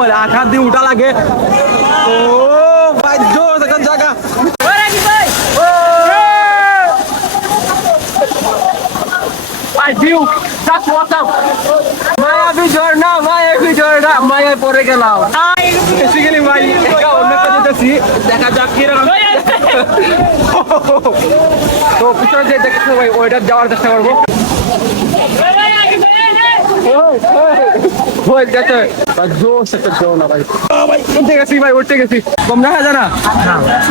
বলে আঘাত দিয়ে উঠা লাগে। ও জোর দেখেন জায়গা মায়াবী ঝর্ণা মায়াবী ঝর্ণা মায়ায় পড়ে গেলাম। বেসিক্যালি ভাই অন্য একটা যেতেছি দেখা যাক কীরকম তো পিছনে যে দেখছ ভাই ওইটা যাওয়ার চেষ্টা করব। ওই দেখো ভাই জোর একটা ঝর্ণা ভাই। ভাই উঠতে গেছি ভাই উঠতে গেছি। কম রাখা যায় না?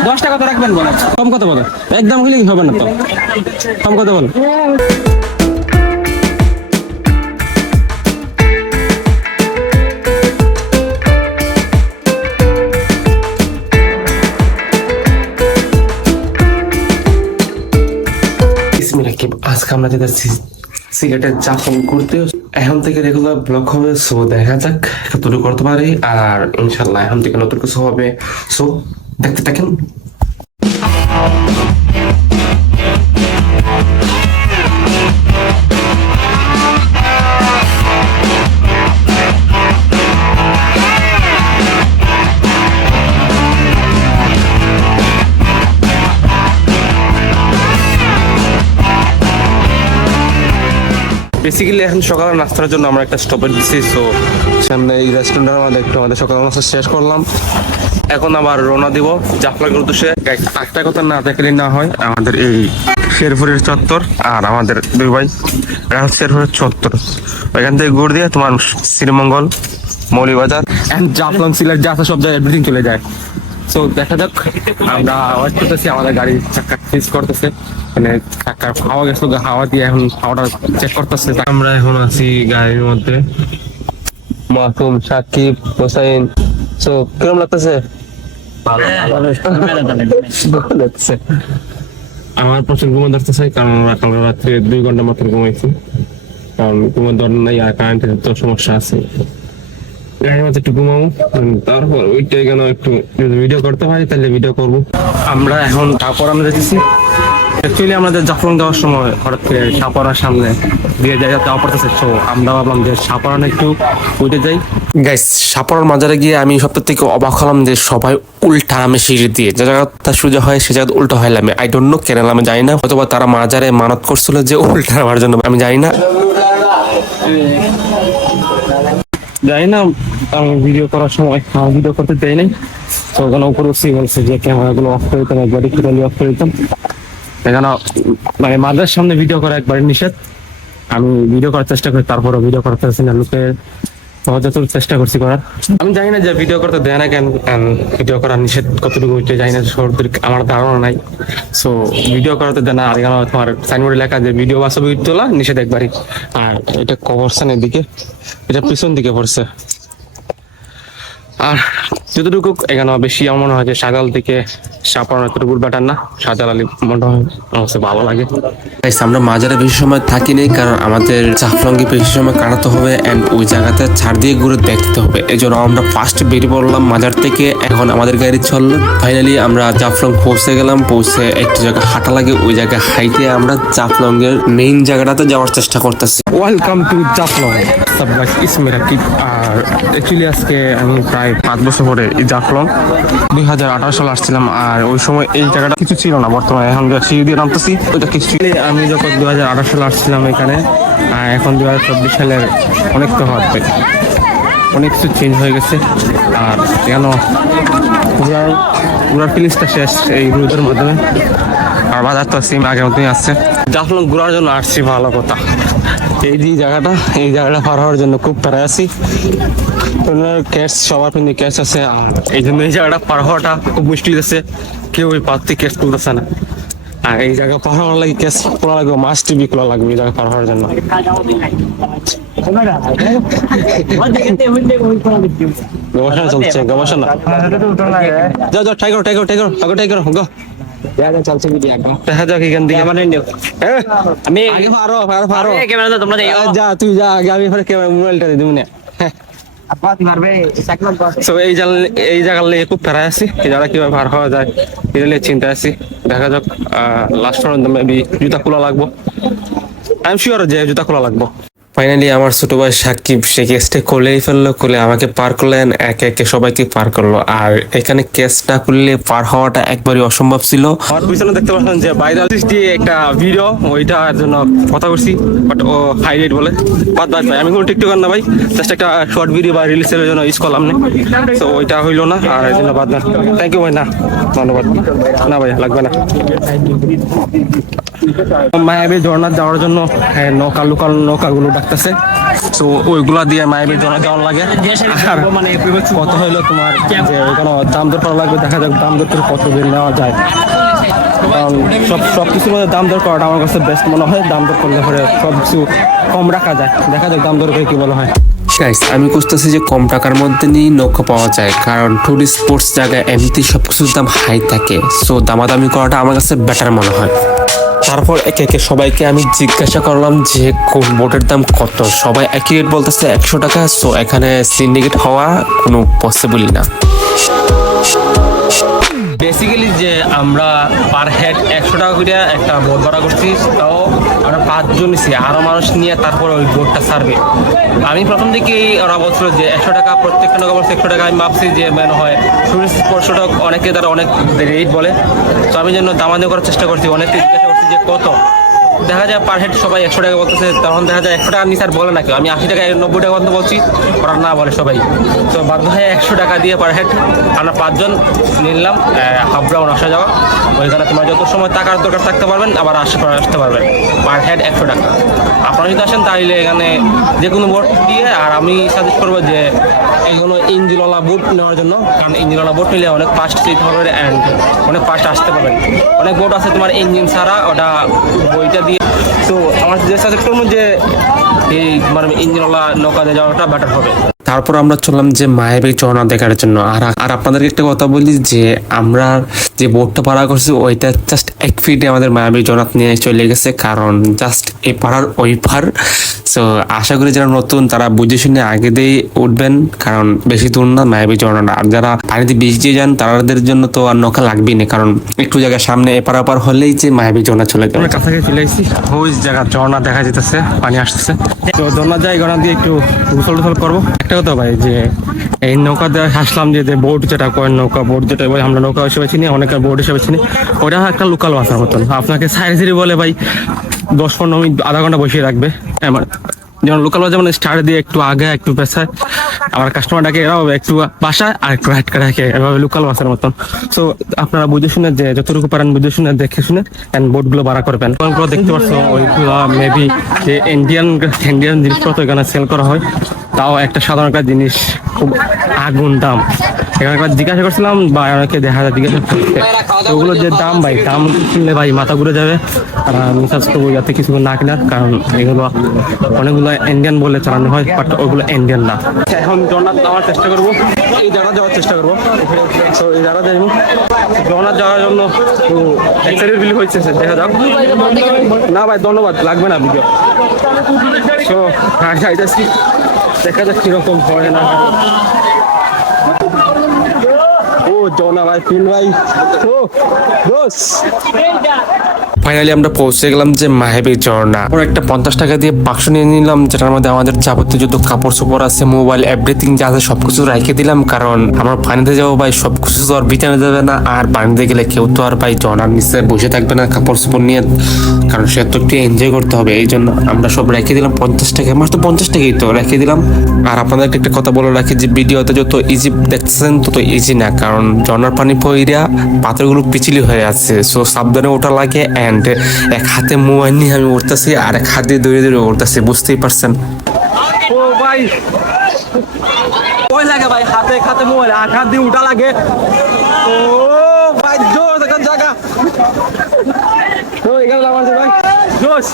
দশ টাকা তো রাখবেন বলো। কম কত বলো। একদম হলে কি হবে না তো? কম কত বলো। ইসমি আজকে আমরা যেতেছি সিলেটের জাফন করতে এখন থেকে রেগুলার ব্লগ হবে সো দেখা যাক কতটুকু করতে পারি, আর ইনশাল্লাহ এখন থেকে নতুন কিছু হবে সো দেখতে থাকেন। বেসিক্যালি এখন সকালে নাস্তার জন্য আমরা একটা স্টপেজ দিচ্ছি সো সামনে এই রেস্টুরেন্টের আমাদের একটু আমাদের সকালের নাস্তা শেষ করলাম। এখন আবার রওনা দিব জাফলকের উদ্দেশ্যে। একটা কথা না দেখলে না হয়, আমাদের এই শেরপুরের চত্বর আর আমাদের দুই ভাই হচ্ছে শেরপুরের চত্বর। ওইখান থেকে ঘুর দিয়ে তোমার শ্রীমঙ্গল, মৌলিবাজার। এন্ড জাফলং, সিলেট, যা সব জায়গায় এভরিথিং চলে যায়। সো দেখা যাক। আমরা ওয়েট করতেছি আমাদের গাড়ি চাক্কা করতেছে। মানে হাওয়া গেছিল হাওয়া দিয়ে এখন হাওয়াটা চেক করতেছে। আমরা এখন আছি গাড়ির মধ্যে। মাসুম সাকিব হোসাইন। সো কিরম লাগতেছে? আমার প্রচুর ঘুমো ধরতেছে কারণ আমরা কাল রাত্রে দুই ঘণ্টা মাত্র ঘুমাইছি। কারণ ঘুমো ধর নাই আর কারেন্টের তো সমস্যা আছে। একটু ঘুমাবো তারপর ওইটাই কেন একটু যদি ভিডিও করতে পারি তাহলে ভিডিও করব। আমরা এখন তারপর আমরা যেতেছি অ্যাকচুয়ালি আমাদের জাফলং যাওয়ার সময় হঠাৎ করে সাপাড়ার সামনে দিয়ে যাই যাওয়া পড়তেছে তো আমরা ভাবলাম যে সাপাড়ানে একটু উঠে যাই। গাইস সাপাড়ার মাজারে গিয়ে আমি সবথেকে থেকে অবাক হলাম যে সবাই উল্টা নামে সিঁড়ি দিয়ে যে জায়গাটা সোজা হয় সে জায়গা উল্টো হয় নামে। আই ডোন্ট নো কেন আমি জানি না। অথবা তারা মাজারে মানত করছিল যে উল্টা নামার জন্য আমি জানি না। জানি না আমি ভিডিও করার সময় আমার ভিডিও করতে দেয় নাই। তো ওখানে উপরে উঠছি, বলছে যে ক্যামেরাগুলো অফ করে দিতাম একবারই টোটালি অফ করে দিতাম। এখানে মানে মাদ্রাসার সামনে ভিডিও করা একবারই নিষেধ। আমি ভিডিও করার চেষ্টা করি তারপরে ভিডিও করতে পারছি না, লোকে যতটুকু চেষ্টা করছি করার। আমি জানি না যে ভিডিও করতে দেয় না কেন ভিডিও নিষেধ কতটুকু ওইটা জানি না, সরদের আমার ধারণা নাই। সো ভিডিও করাতে দেয় না, আর এখানে তোমার সাইনবোর্ডে লেখা যে ভিডিও বা ছবি তোলা নিষেধ একবারই। আর এটা কবরস্থানের দিকে, এটা পিছন দিকে পড়ছে। আর যতটুকু এখানে বেশি আমার মনে হয় যে সাগাল থেকে সাপানো এতটুকু ব্যাটার না সাজাল আলী মনে হয় আমার ভালো লাগে। আমরা মাজারে বেশি সময় থাকি নেই কারণ আমাদের জাফলঙ্গি বেশি সময় কাটাতে হবে এন্ড ওই জায়গাতে ছাড় দিয়ে ঘুরে দেখতে হবে। এই জন্য আমরা ফার্স্ট বেরিয়ে পড়লাম মাজার থেকে এখন আমাদের গাড়ি চলল। ফাইনালি আমরা জাফলং পৌঁছে গেলাম পৌঁছে একটু জায়গা হাঁটা লাগে ওই জায়গায় হাইটে আমরা জাফলং এর মেইন জায়গাটাতে যাওয়ার চেষ্টা করতেছি। ওয়েলকাম টু জাফলং সব গাইস ইসমি রাকিব আর অ্যাকচুয়ালি আজকে আমি প্রায় পাঁচ বছর পরে জাফলং দুই হাজার আঠারো সালে আসছিলাম আর ওই সময় এই জায়গাটা কিছু ছিল না বর্তমানে। এখন সিঁড়ি দিয়ে নামতেছি, ওইটা কিছু আমি যখন দু হাজার আঠারো সালে আসছিলাম এখানে, আর এখন দু হাজার চব্বিশ সালের অনেক তো হাত অনেক কিছু চেঞ্জ হয়ে গেছে। আর কেন? ঘোরার ঘোরার ফিলিংসটা শেষ এই রোদের মাধ্যমে। বাজার তো সেম আগের মতোই আসছে। জাফলং ঘোরার জন্য আসছি ভালো কথা। এই যে জায়গাটা এই জায়গাটা পার হওয়ার জন্য খুব প্যারা আছি। ক্যাশ সবার কিন্তু ক্যাশ আছে এই জন্য এই জায়গাটা পার হওয়াটা খুব মুশকিল আছে কেউ ওই পার ক্যাশ তুলতেছে না। আর এই জায়গা পার হওয়ার লাগে ক্যাশ খোলা লাগবে মাস টিভি খোলা লাগবে এই জায়গা পার হওয়ার জন্য। গবেষণা চলছে গবেষণা। যাও যাও ট্রাই করো ট্রাই করো ট্রাই করো আগে ট্রাই করো গো দেখা যাক এখান থেকে। এ, আমি আগে পারো পারো পারো ক্যামেরা তোমরা যাই যা তুই যা আগে আমি এবারে ক্যামেরা মোবাইলটা দিয়ে দেবো না। আপাত মারবে সাকলাম তো এই জায়গার লেগে খুব আছি। এই জায়গা কীভাবে পার হওয়া যায় এটা নিয়ে চিন্তা আছি। দেখা যাক লাস্ট পর্যন্ত জুতা খোলা লাগবো। আই এম শিওর যে জুতা খোলা লাগবো। ফাইনালি আমার ছোট ভাই সাকিব, সে কেসটা খুলেই ফেলল করলে আমাকে পার করলেন একে একে সবাইকে পার করল। আর এখানে কেস না করলে পার হওয়াটা একবারই অসম্ভব ছিল। আমার পিছনে দেখতে পাচ্ছেন যে বাইরে দিয়ে একটা ভিডিও ওইটার জন্য কথা করছি বাট ও হাইলাইট বলে। বাদ বাদ ভাই, আমি কোনো টিকটকার না ভাই জাস্ট একটা শর্ট ভিডিও বা রিলিজের জন্য ইউজ করলাম না। তো ওইটা হইল না, আর এই জন্য বাদ না থ্যাংক ইউ ভাই, না, ধন্যবাদ। না ভাই, লাগবে না। মায়াবী ঝর্ণা যাওয়ার জন্য নৌকা, লোকাল নৌকাগুলো ডাকতেছে। তো ওইগুলা দিয়ে মায়াবী ঝর্ণা যাওয়ার লাগে। আর কত হইল তোমার যে দাম দর লাগবে, দেখা যাক দাম কত দিন নেওয়া যায়। কারণ সব মধ্যে দাম দর করাটা আমার কাছে বেস্ট মনে হয়। দাম দর করলে পরে সব কিছু কম রাখা যায়। দেখা যাক দাম দর করে কি বলা হয়। আমি খুঁজতেছি যে কম টাকার মধ্যে নিয়ে নৌকা পাওয়া যায়। কারণ টুরিস্ট স্পোর্টস জায়গায় এমনিতেই সব কিছুর দাম হাই থাকে। সো দামাদামি করাটা আমার কাছে বেটার মনে হয়। তারপর একে একে সবাইকে আমি জিজ্ঞাসা করলাম যে কোন বোটের দাম কত? সবাই একই রেট বলতেছে একশো টাকা সো এখানে সিন্ডিকেট হওয়া কোনো পসিবলই না। বেসিক্যালি যে আমরা পার হেড একশো টাকা করে একটা বোট ভাড়া করছি, তাও আমরা পাঁচজন নিছি আরও মানুষ নিয়ে তারপর ওই বোটটা সার্ভে আমি প্রথম থেকেই ওরা বলছিল যে একশো টাকা, প্রত্যেকটা নৌকা বলছে একশো টাকা, আমি ভাবছি যে মানে হয় টুরিস্ট পর্যটক অনেকে তারা অনেক রেট বলে। তো আমি জন্য দামাদামি করার চেষ্টা করছি অনেকে যে কত? দেখা যায় পার হেড সবাই একশো টাকা বলতেছে, তখন দেখা যায় একশো টাকা নিচে আর বলে না কেউ। আমি আশি টাকা, নব্বই টাকা পর্যন্ত বলছি, ওরা না বলে সবাই। তো বাধ্য হয়ে একশো টাকা দিয়ে পার হেড আমরা পাঁচজন নিলাম হাফ রাউন্ড আসা যাওয়া। ওইখানে তোমার যত সময় টাকার দরকার থাকতে পারবেন, আবার পার- আসতে পারবেন। পার হেড একশো টাকা। আপনারা যদি আসেন তাহলে এখানে যে কোনো বোট দিয়ে, আর আমি সাজেস্ট করব যে এগুলো ইঞ্জিনওয়ালা বোট নেওয়ার জন্য, কারণ ইঞ্জিনওয়ালা বোট নিলে অনেক ফাস্ট যেতে হবে অ্যান্ড অনেক ফাস্ট আসতে পারবেন। অনেক বোট আছে তোমার ইঞ্জিন ছাড়া, ওটা বইটা দিয়ে। তো আমার যে সাজেস্ট মধ্যে এই মানে ইঞ্জিনওয়ালা নৌকা দিয়ে যাওয়াটা বেটার হবে। তারপর আমরা চললাম যে মায়াবী ঝর্ণা দেখার জন্য। আর আর আপনাদেরকে একটা কথা বলি যে আমরা যে বোর্ডটা ভাড়া করছি ওইটা জাস্ট এক ফিটে আমাদের মায়াবী ঝর্ণা নিয়ে চলে গেছে কারণ জাস্ট এই পাড়ার ওই পার সো আশা করি যারা নতুন তারা বুঝে শুনে আগে দিয়ে উঠবেন কারণ বেশি দূর না মায়াবী ঝর্ণাটা আর যারা পানিতে বেশি যান তাদের জন্য তো আর নৌকা লাগবেই না কারণ একটু জায়গায় সামনে এপার ওপার হলেই যে মায়াবী ঝর্ণা চলে যাবে। আমরা কাছাকাছি চলে এসেছি। ওই জায়গা ঝর্ণা দেখা যেতেছে পানি আসতেছে। তো ঝর্ণা জায়গা দিয়ে একটু গোসল টোসল করব। একটা কথা ভাই, যে এই নৌকা দিয়ে হাসলাম যে বোট যেটা কয়েন নৌকা বোট যেটা বলে আমরা নৌকা হিসেবে চিনি অনেকে বোট হিসেবে চিনি। ওটা একটা লোকাল ভাষার মতন। আপনাকে সাইড বলে ভাই, দশ পনেরো মিনিট, আধা ঘণ্টা বসিয়ে রাখবে। এমন যেমন লোকাল যেমন স্টার দিয়ে একটু আগে, একটু পেছায়, আমার কাস্টমারটাকে এরাও একটু বাসায় আর একটু হাইট করে রাখে, এভাবে লোকাল বাসের মতন। সো আপনারা বুঝে শুনে যে, যতটুকু পারেন বুঝে শুনে, দেখে শুনে এন্ড বোটগুলো ভাড়া করবেন। দেখতে পাচ্ছ, ওইগুলো মেবি যে ইন্ডিয়ান ইন্ডিয়ান জিনিসপত্র এখানে সেল করা হয়। তাও একটা সাধারণ একটা জিনিস, খুব আগুন দাম। এখানে একবার জিজ্ঞাসা করছিলাম বা অনেকে দেখা যায় জিজ্ঞাসা করছে ওগুলোর যে দাম ভাই, দাম কিনলে ভাই মাথা ঘুরে যাবে। আর আমি করব যাতে কিছু না কেনার কারণ এগুলো অনেকগুলো ইন্ডিয়ান বলে চালানো হয় বাট ওগুলো ইন্ডিয়ান না। এখন জগন্নাথ যাওয়ার চেষ্টা করব। এই জায়গা যাওয়ার চেষ্টা করব। তো এই জায়গা যাইব জগন্নাথ যাওয়ার জন্য এক্সাইটেড বিলি হয়েছে দেখা যাক। না ভাই, ধন্যবাদ, লাগবে না ভিডিও তো হ্যাঁ যাইতেছি। দেখা যাক কীরকম হয় না হয়। ভাই পিন ভাই। দোষ। ফাইনালি আমরা পৌঁছে গেলাম যে মাহেবী ঝর্ণা। ওর একটা পঞ্চাশ টাকা দিয়ে বাক্স নিয়ে নিলাম, যেটার মধ্যে আমাদের যাবতীয় যত কাপড় চোপড় আছে মোবাইল এভরিথিং যা আছে সবকিছু রেখে দিলাম, কারণ আমরা পানিতে যাব ভাই, সবকিছু তো আর বিছানে যাবে না, আর পানিতে গেলে কেউ তো আর ভাই ঝর্ণার নিচে বসে থাকবে না কাপড় চোপড় নিয়ে, কারণ সে তো একটু এনজয় করতে হবে, এই জন্য আমরা সব রেখে দিলাম পঞ্চাশ টাকা। আমার তো পঞ্চাশ টাকাই তো রেখে দিলাম। আর আপনাদেরকে একটা কথা বলে রাখি যে ভিডিওতে যত ইজি দেখতেছেন, তত ইজি না, কারণ ঝর্ণার পানি পইরা পাথরগুলো পিছিলি হয়ে আছে। সো সাবধানে ওটা লাগে অ্যান্ড এক হাতে মোবাইল নিয়ে আমি উঠতেছি আর এক হাতে দৌড়ে দৌড়ে উঠতেছি বুঝতেই পারছেন? ও ভাই লাগে ভাই হাতে হাতে মোবাইল আট হাত দিয়ে উঠা লাগে। ও ভাই জোর দেখেন জায়গা। তো এখানে লাগাচ্ছে ভাই জোস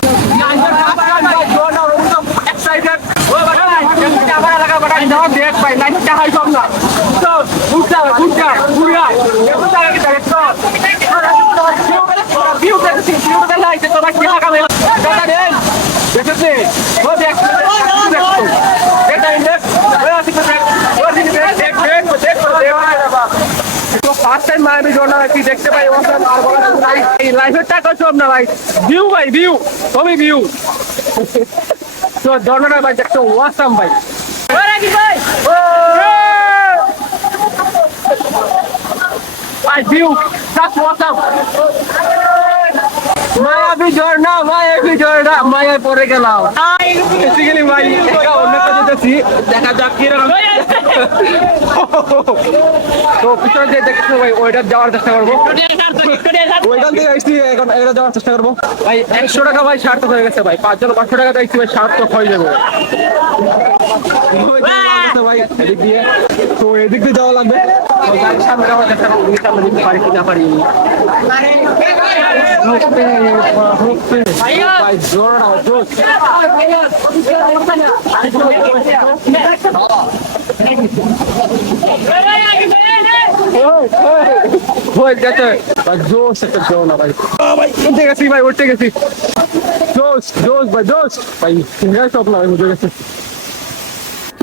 ফার্স্ট টাইম মায়াবী ঝর্ণা কি দেখতে পাই? লাইফের টাকা সব না ভাই। ভিউ ভাই ভিউ তুমি ভিউ তো ঝর্ণাটা ভাই দেখতে ওয়াসাম ভাই। ভাই? ভিউ জাস্ট ওয়াসাম মায়াবী ঝর্ণা মায়াবী ঝর্ণা মায়ায় পড়ে গেলাম। বেসিক্যালি ভাই দেখা যাক কি রকম তো পিছনে যে দেখছ ভাই ওইটা যাওয়ার চেষ্টা করব। ওইখান থেকে আসছি এখন এটা যাওয়ার চেষ্টা করব। ভাই একশো টাকা ভাই সার্থক হয়ে গেছে ভাই। পাঁচজন পাঁচশো টাকা দেখছি ভাই সার্থক হয়ে যাবে। ভাই এদিক দিয়ে। তো এদিক দিয়ে যাওয়া লাগবে। সামনে যাওয়ার চেষ্টা করব সামনে দিতে পারি কি না পারি। জোর। ওই দেখে ভাই জোস একটা জোর না ভাই। ভাই, উঠে গেছি, ভাই, উঠে গেছি। জোস জোস ভাই জোস ভাই সিঙ্গার ভাই, উঠে গেছি।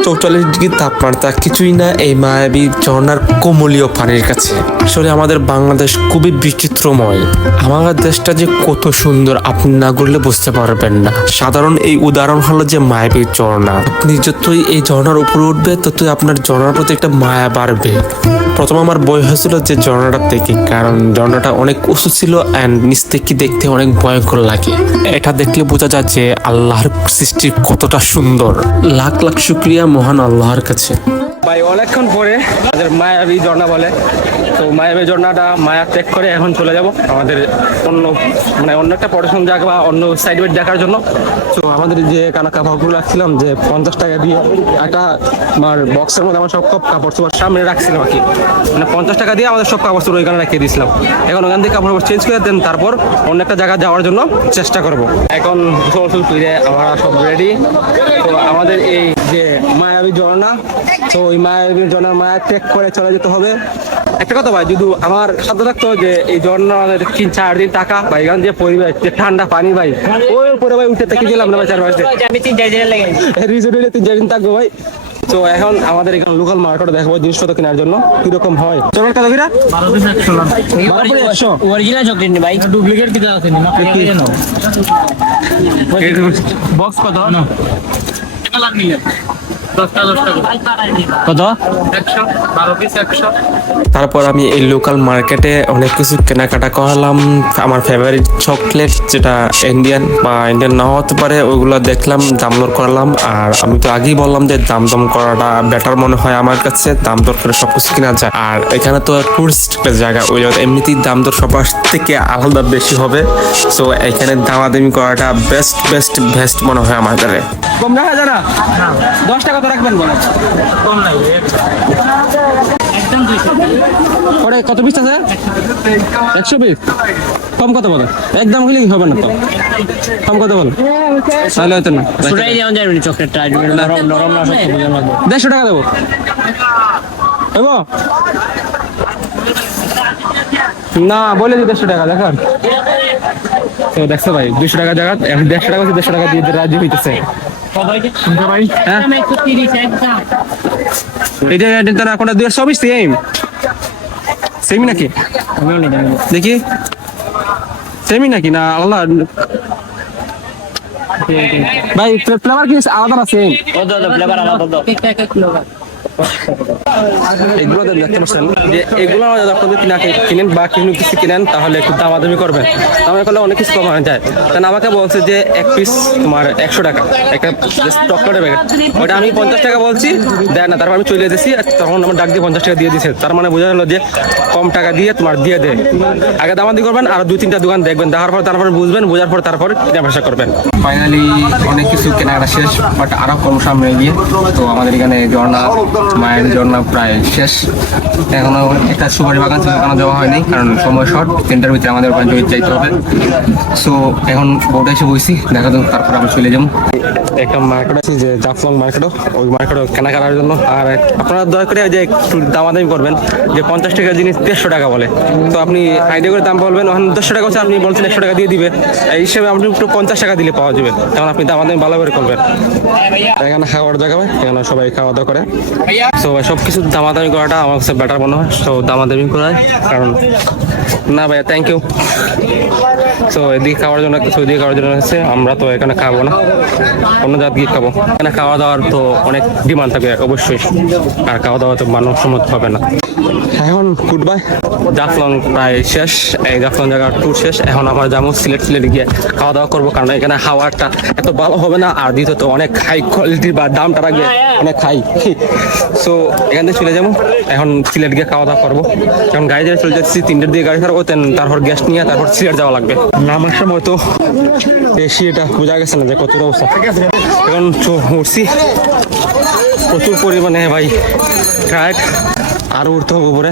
চৌচল্লিশ ডিগ্রি তাপমাত্রা কিছুই না এই মায়াবী ঝর্ণার কোমলীয় পানির কাছে। আসলে আমাদের বাংলাদেশ খুবই বিচিত্রময়। আমাদের দেশটা যে কত সুন্দর আপনি না ঘুরলে বুঝতে পারবেন না। সাধারণ এই উদাহরণ হলো যে মায়াবী ঝর্ণা। আপনি যতই এই ঝর্ণার উপরে উঠবে, ততই আপনার ঝর্ণার প্রতি একটা মায়া বাড়বে। প্রথম আমার বই হয়েছিল যে ঝর্ণাটা দেখে, কারণ ঝর্ণাটা অনেক উঁচু ছিল অ্যান্ড নিচ থেকে দেখতে অনেক ভয়ঙ্কর লাগে। এটা দেখলে বোঝা যায় যে আল্লাহর সৃষ্টি কতটা সুন্দর। লাখ লাখ শুক্রিয়া মহান আল্লাহর কাছে। ভাই, অনেকক্ষণ পরে আমাদের মায়াবী ঝর্ণা বলে। তো মায়াবী ঝর্ণাটা মায়া ত্যাগ করে এখন চলে যাব আমাদের অন্য মানে অন্য একটা পড়াশোন জায়গা বা অন্য সাইড বেড দেখার জন্য। তো আমাদের যে কানা কাপড়গুলো রাখছিলাম, যে পঞ্চাশ টাকা দিয়ে একটা আমার বক্সের মধ্যে আমার সব কাপ, কাপড় চোপড় সামনে রাখছিলাম আর কি। মানে পঞ্চাশ টাকা দিয়ে আমাদের সব কাপড় চোপড় ওইখানে রেখে দিয়েছিলাম। এখন ওখান থেকে কাপড় চেঞ্জ করে দেন, তারপর অন্য একটা জায়গা যাওয়ার জন্য চেষ্টা করব। এখন টোসল আমরা সব রেডি তো আমাদের এই যে মায়াবী ঝর্ণা, তো ওই মায়ের ঝর্ণার মায়া ত্যাগ করে চলে যেতে হবে। একটা কথা ভাই যদি আমার সাধ্য থাকতো যে এই ঝর্ণা তিন চার দিন টাকা বা এখান যে পরিবেশ যে ঠান্ডা পানি ভাই ওই উপরে ভাই উঠে থেকে গেলাম না ভাই চার পাঁচে আমি তিন চার দিনের লেগে রিসোর্টে তিন চার দিন থাকব ভাই। তো এখন আমাদের এখানে লোকাল মার্কেট দেখব জিনিসপত্র কেনার জন্য কীরকম হয়। চলো কত কিরা অরিজিনাল চকলেট নি ভাই। ডুপ্লিকেট আছে নি? বক্স কত? কত তারপর আমি এই লোকাল মার্কেটে অনেক কিছু কেনাকাটা করলাম। আমার ফেভারিট চকলেট যেটা ইন্ডিয়ান বা ইন্ডিয়ান না হতে পারে ওইগুলো দেখলাম দাম দর করলাম। আর আমি তো আগেই বললাম যে দাম দম করাটা বেটার মনে হয় আমার কাছে। দাম দর করে সবকিছু কেনা যায়। আর এখানে তো টুরিস্ট জায়গা ওই এমনিতেই দাম দর সবার থেকে আলাদা বেশি হবে। সো এখানে দামাদামি করাটা বেস্ট বেস্ট বেস্ট মনে হয় আমাদের কম রাখা যায় না। দশ টাকা তো রাখবেন বলে কম লাগবে একদম দুইশো। ওরে কত পিস আছে? একশো পিস কম কত বলো একদম হইলে কি হবে না তো? কম কত বলো তাহলে হয়তো না। ওটাই যেমন যাবে চকলেটটা নরম নরম না শক্ত বুঝার মধ্যে দেড়শো টাকা দেবো। দেবো? না বলে দি দেড়শো টাকা দেখার। তো দেখছ ভাই দুশো টাকা জায়গা এখন দেড়শো টাকা দেড়শো টাকা দিয়ে দিতে রাজি হইতেছে। ভাই হ্যাঁ। এটা এটা কোনটা দুই সেম সেম নাকি? দেখি। সেমই নাকি? না আলাদা ভাই ফ্লেভার কি? আলাদা না সেম ফ্লেভার আলাদা দাও। এগুলো দেখতে পাচ্ছেন যে এগুলো আপনাদের কিনা কিনেন বা কিনে কিছু কিনেন, তাহলে একটু দামাদামি করবেন। দামাদামি করলে অনেক কিছু কমানো যায়। কারণ আমাকে বলছে যে এক পিস তোমার একশো টাকা, একটা চকলেটের প্যাকেট ওটা আমি পঞ্চাশ টাকা বলছি দেয় না, তারপর আমি চলে আর তখন আমার ডাক দিয়ে পঞ্চাশ টাকা দিয়ে দিয়েছে তার মানে বোঝা গেলো যে কম টাকা দিয়ে তোমার দিয়ে দেয়। আগে দামাদি করবেন, আর দুই তিনটা দোকান দেখবেন, দেখার পর তারপর বুঝবেন, বোঝার পর তারপর কেনা ব্যবসা করবেন। ফাইনালি অনেক কিছু কেনাকাটা শেষ বাট আরও কম সামনে গিয়ে তো আমাদের এখানে ঝর্ণা মায়ের জন্য প্রায় শেষ। এখনও একটা সুপারি বাগান ছিল যাওয়া হয়নি, কারণ সময় শর্ট, তিনটার ভিতরে আমাদের ওখানে জয়িত যাইতে হবে। সো এখন বোটে এসে বসি, দেখা যাক তারপর আমরা চলে যাব। একটা মার্কেট আছে যে জাফলং মার্কেটও, ওই মার্কেটও কেনাকাটার জন্য। আর আপনারা দয়া করে যে একটু দামাদামি করবেন, যে পঞ্চাশ টাকার জিনিস দেড়শো টাকা বলে। তো আপনি আইডিয়া করে দাম বলবেন, ওখানে দেড়শো টাকা হচ্ছে আপনি বলছেন একশো টাকা দিয়ে দিবে। এই হিসেবে আপনি একটু পঞ্চাশ টাকা দিলে পাওয়া যাবে। তখন আপনি দামাদামি ভালো করে করবেন। এখানে খাওয়ার জায়গা এখানে সবাই খাওয়া দাওয়া করে। তো ভাই সব কিছু দামাদামি করাটা আমার কাছে বেটার মনে হয়। তো দামাদামি করায় কারণ না ভাইয়া থ্যাংক ইউ তো এদিকে খাওয়ার জন্য কিছু ওইদিকে খাওয়ার জন্য হচ্ছে আমরা তো এখানে খাব না। অন্য জাত গিয়ে খাব। এখানে খাওয়া দাওয়ার তো অনেক ডিমান্ড থাকে অবশ্যই। আর খাওয়া দাওয়া তো মানুষ সম্মত হবে না। এখন গুড বাই জাফলং প্রায় শেষ। এই জাফলং জায়গার ট্যুর শেষ। এখন আমরা যাব সিলেট সিলেট গিয়ে খাওয়া দাওয়া করব কারণ এখানে হাওয়াটা এত ভালো হবে না। আর দ্বিতীয়ত অনেক হাই কোয়ালিটির বা দামটা রাখবে অনেক হাই সো এখান থেকে চলে যাব। এখন সিলেট গিয়ে খাওয়া দাওয়া করব। এখন গাড়ি দিয়ে চলে যাচ্ছি, তিনটের দিকে গাড়ি ছাড়বো তারপর গ্যাস নিয়ে তারপর সিলেট যাওয়া লাগবে। নামার সময় তো বেশি এটা বোঝা গেছে না যে কতটা অবস্থা। এখন উঠছি। প্রচুর পরিমাণে ভাই ট্রাক আর উঠতে হবে উপরে।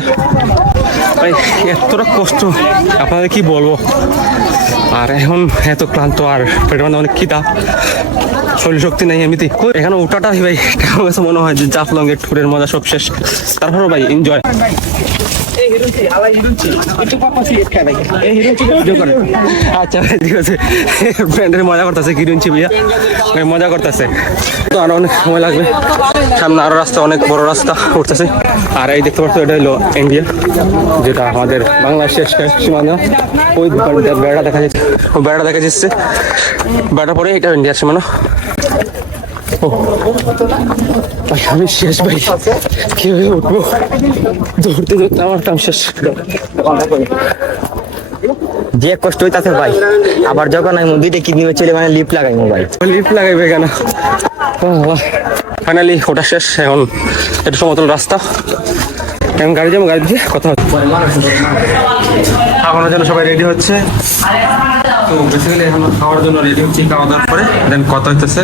ভাই, এতটা কষ্ট। আপনাদের কি বলব? আর এখন এত ক্লান্ত আর পেটের মধ্যে অনেক খিদা। শরীর শক্তি নেই এমনিতে এখানে ওঠাটা ভাই আমার কাছে মনে হয়? যে জাফলং এর ট্যুরের মজা সব শেষ। তারপরে ভাই এনজয় আচ্ছা ঠিক আছে। ফ্রেন্ডের মজা করতেছে কি ভাইয়া মজা করতেছে। তো আরও অনেক সময় লাগবে। সামনে আরও রাস্তা অনেক বড় রাস্তা উঠতেছে। আর এই দেখতে পাচ্ছ এটা হলো ইন্ডিয়া যেটা আমাদের বাংলাদেশের শেষ সীমানা। ওই বেড়া দেখা যাচ্ছে। ওই বেড়া দেখা যাচ্ছে। বেড়া পরে এটা ইন্ডিয়ার সীমানা ও। ভাই আমি শেষ ভাই। কীভাবে উঠবো? দৌড়তে দৌড়তে আমার কাম শেষ। যে কষ্ট হইতাছে ভাই। আবার যখন আমি নদীতে কিডনি চলে মানে লিফট লাগাই মোবাইল লিফট লাগাইবে কেন? ফাইনালি ওটা শেষ। এখন এটা সমতল রাস্তা। এখন গাড়ি যাব গাড়ি দিয়ে কথা হচ্ছে। খাওয়ানোর জন্য সবাই রেডি হচ্ছে। তো বেসিক্যালি এখন খাওয়ার জন্য রেডি হচ্ছি খাওয়া দাওয়ার পরে দেন কথা হইতেছে